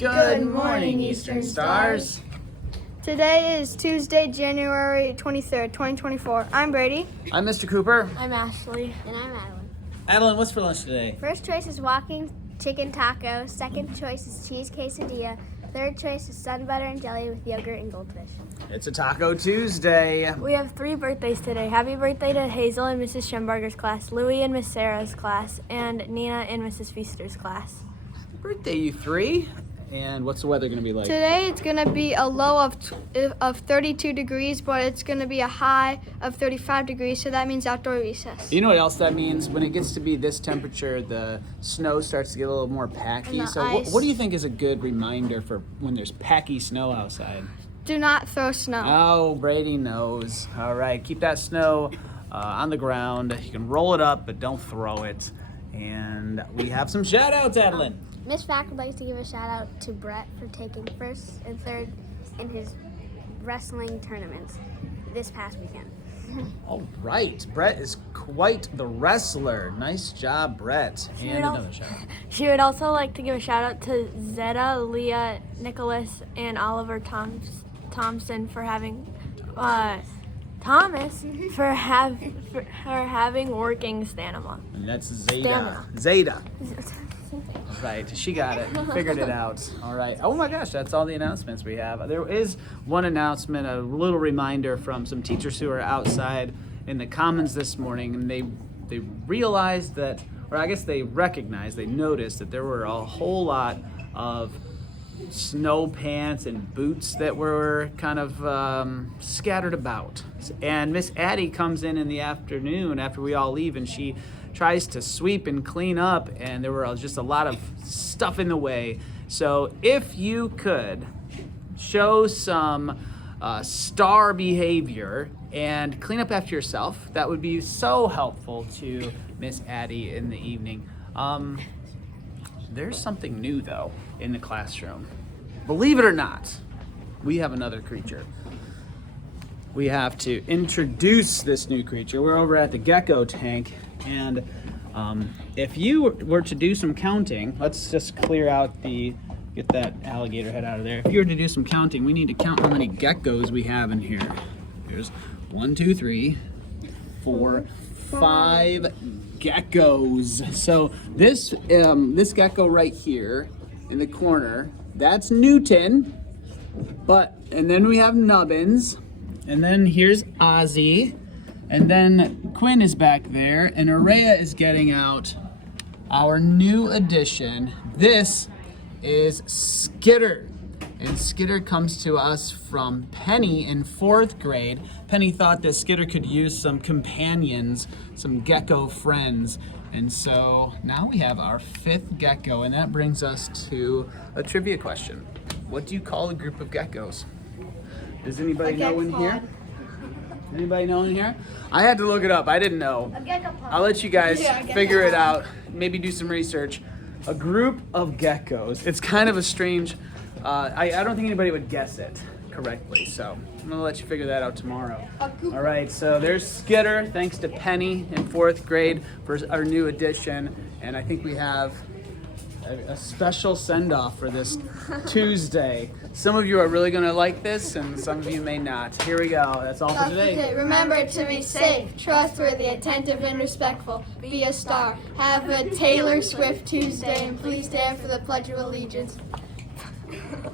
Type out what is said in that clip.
Good morning, Eastern Stars. Today is Tuesday, January 23rd, 2024. I'm Brady. I'm Mr. Cooper. I'm Ashley. And I'm Adeline. Adeline, what's for lunch today? First choice is walking chicken taco. Second choice is cheese quesadilla. Third choice is sun butter and jelly with yogurt and goldfish. It's a Taco Tuesday. We have 3 birthdays today. Happy birthday to Hazel in Mrs. Schemberger's class, Louie in Miss Sarah's class, and Nina in Mrs. Feaster's class. Birthday, you 3. And what's the weather going to be like? Today it's going to be a low of 32 degrees, but it's going to be a high of 35 degrees, so that means outdoor recess. You know what else that means? When it gets to be this temperature, the snow starts to get a little more packy. And the So ice. what do you think is a good reminder for when there's packy snow outside? Do not throw snow. Oh, Brady knows. All right, keep that snow on the ground. You can roll it up, but don't throw it. And we have some shout outs, Adeline. Miss Fack would like to give a shout out to Brett for taking first and third in his wrestling tournaments this past weekend. All right, Brett is quite the wrestler. Nice job, Brett. And another shout out. She would also like to give a shout out to Zeta, Leah, Nicholas, and Oliver Thompson for having Thomas for having working stamina. And that's Zeta. Zeta. All right, she got it. Figured it out. All right. Oh my gosh, that's all the announcements we have. There is one announcement, a little reminder from some teachers who are outside in the Commons this morning, and they realized that, or I guess they recognized, they noticed that there were a whole lot of snow pants and boots that were kind of scattered about. And Miss Addie comes in the afternoon after we all leave, and she tries to sweep and clean up, and there were just a lot of stuff in the way. So if you could show some star behavior and clean up after yourself, that would be so helpful to Miss Addie in the evening. There's something new, though, in the classroom. Believe it or not, we have another creature. We have to introduce this new creature. We're over at the gecko tank, and if you were to do some counting, let's just clear out get that alligator head out of there. If you were to do some counting, we need to count how many geckos we have in here. There's 1, 2, 3, 4, 5 geckos. So this gecko right here in the corner, that's Newton. And then we have Nubbins, and then here's Ozzy, and then Quinn is back there, and Araya is getting out our new addition. This is Skitter. And Skitter comes to us from Penny in 4th grade. Penny thought that Skitter could use some companions, some gecko friends. And so now we have our 5th gecko, and that brings us to a trivia question. What do you call a group of geckos? Does anybody know in here? Anybody know in here? I had to look it up. I didn't know. A gecko pod. I'll let you guys figure it out. Maybe do some research. A group of geckos. It's kind of a strange... I don't think anybody would guess it correctly, so I'm gonna let you figure that out tomorrow. All right, so there's Skitter, thanks to Penny in 4th grade for our new addition, and I think we have a special send-off for this Tuesday. Some of you are really gonna like this, and some of you may not. Here we go. That's all for today. Remember to be safe, trustworthy, attentive, and respectful. Be a star. Have a Taylor Swift Tuesday, and please stand for the Pledge of Allegiance.